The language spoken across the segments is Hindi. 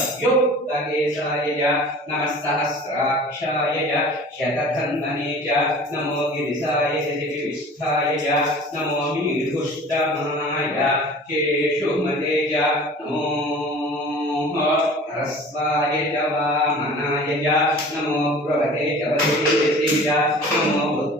सव्युक्तकेशाय च नमः सहस्राक्षाय च शतधन्वने नमो गिरिसाय च च नमो मीढुष्टमाय केशुमते च नमो ह्रस्वाय च वामनाय च नमो प्रभते च नमो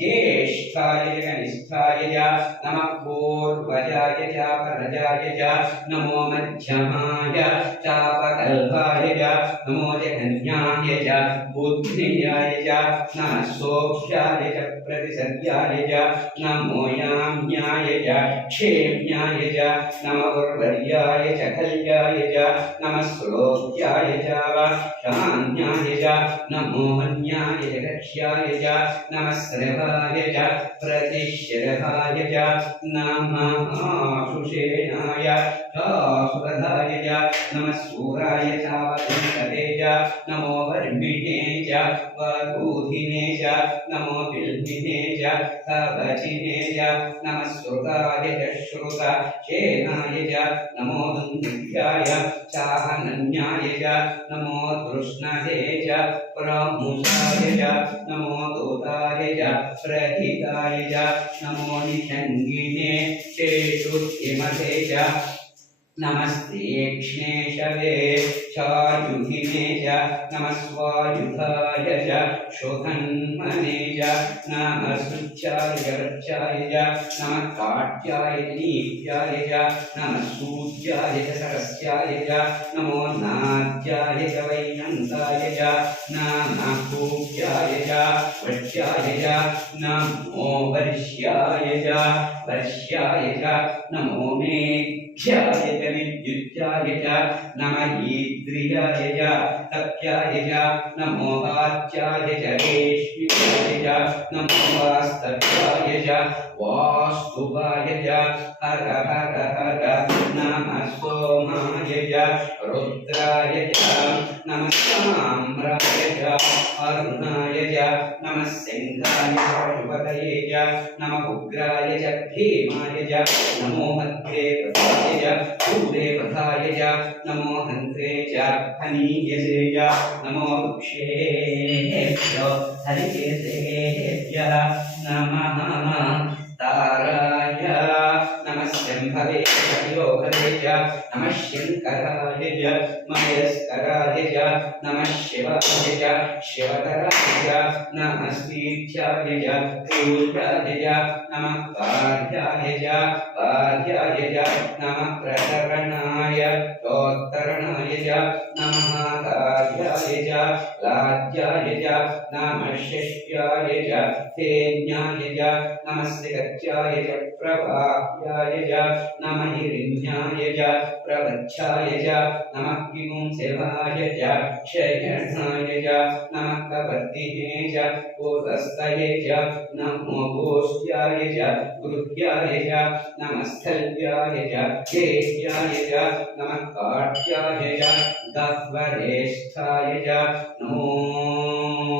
ज्येष्ठाय कनिष्ठाय च नमः पूर्वजाय च परजाय च नमो मध्यमाय चापकल्पाय च नमो जगन्याय च बुद्धियाय च नमः सोक्ष्याय च प्रतिसर्याय च नमो याम्याय च क्षेम्याय च नमः उर्वर्याय च कल्याय च नमः श्लोक्याय च वा शान्याय च नमो मन्याय च कक्ष्याय च नमः श्रवाय च प्रतिश्रवाय च नमः आशुषेणाय चासुरधाय च नमः सूराय च वदन्तते च नमो वर्मिणे च वरूधिने च नमो बिल्मिने च कवचिने च नमः श्रुताय च श्रुत च नमो दुन्दुभ्याय चाहनन्याय च नमो तृष्णते च प्रमुषाय च नमो दूताय च प्रथिताय नमो निषङ्गिने चेषुतिमते च नमस्तेक्ष्णेशवे चायुधिने च नमः स्वायुधाय च शुभन्मने च नमः सुच्याय च नमः काट्याय नीत्याय च नमः सूर्याय च सरस्याय च नमो नाद्याय च वैनन्दाय च नमः पूज्याय च वृक्ष्याय च नमो वर्ष्याय च वर्ष्याय च नमो मेघ्याय च विद्युत्याय च नमः ईद्रियाय च तप्याय च नमो नमो वास्तुवाय हर हर हर नमः सोमाय रुद्राय च नमः साम्राय अरुणाय च नमः सिंहाय च नमः उग्राय च भीमाय नमो च पूरे प्रथाय च नमो हन्त्रे च हनीयसे च नमो वृक्षेभ्यो हरिकेतेभ्यः नमः ताराय नमः शम्भवे च नमः शङ्कराय च मयस्कराय च, नमः शिवाय च शिवकराय च नमः श्रीध्याय च पूजाय च, नमः पार्याय च नमः प्रकरणाय चोत्तरणाय राज्याय च तेन्याय च नमस्ते च प्रभायाय च नमः हिरण्याय च प्रवच्छाय च नमः किंसेवाय च क्षयणाय च नमः कवर्तिने च कोतस्तये च नमो गोष्ट्याय च गृह्याय च नमः स्थल्याय च केह्याय च नमः काट्याय च गह्वरेष्ठाय च नमो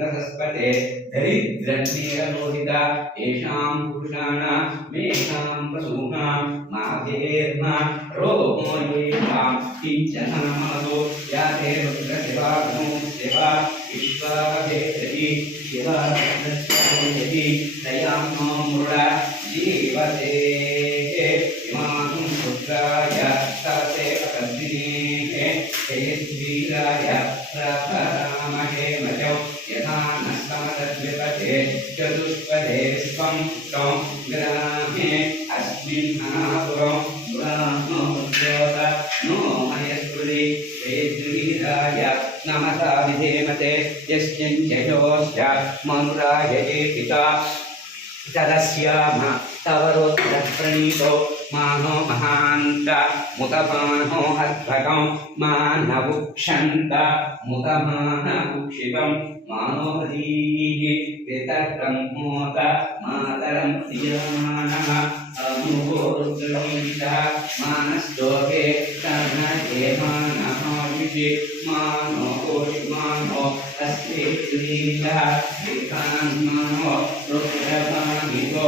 दसस्पते दरिद्रन्निरलोहिता येषां पुरुषाणां मेषां पशूनां माधेर्मा रोमो येषां किञ्चन मनसो या ते रुद्रशिवा सेवा विश्वाभेदति शिवादस्यति दयाम्नो मृड जीवते इमां रुद्राय तवसे पकद्दिने तेस्वीराय प्रभरामहे मजौ यथा नस्तमतद्विपते चतुष्पदे विश्वं तं ग्रामे अस्मिन् महापुरं नो तेद्वीराय नमसा विधेमते यस्मिञ्जयोश्च मनुराय पिता तदस्याम तव रोत्रप्रणीतो मानो మానో మహాంత ముత మానో హస్తం మానవుక్షంత ముత మానవుక్షివం మానోహరీ పితరం మోత మాతరం ప్రియమాణ అనుభోరుత మానస్తోకే కర్ణ మానో మానో మానో రుద్రపాణితో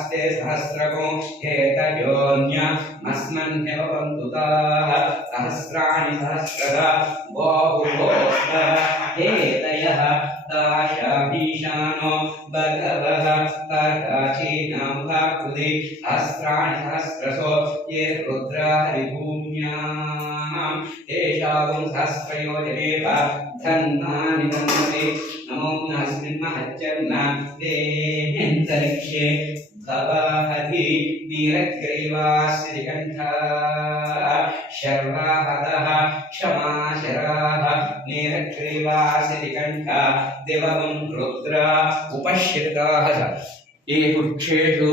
यास्ते सहस्रको हेतयोन्यमस्मन्यवपन्तु ताः। सहस्राणि सहस्रदा बाहुभोस्त हेतयः ताशाभीशानो भगवः कर्काचीनां भाकृति सहस्राणि सहस्रसो ये रुद्रा हरिभूम्यां। तेषां सहस्रयोजनेव धन्मानि दन्मते नमो नास्मिन् महच्चर्न देहेऽन्तरिक्षे భవాహి నీలగ్రీవాశ్రీకంఠ శర్వాహద క్షమాశరాహ నీలగ్రీవాశ్రీకంఠ దివం రుద్ర ఉపశ్రితాహ ఈ వృక్షేషు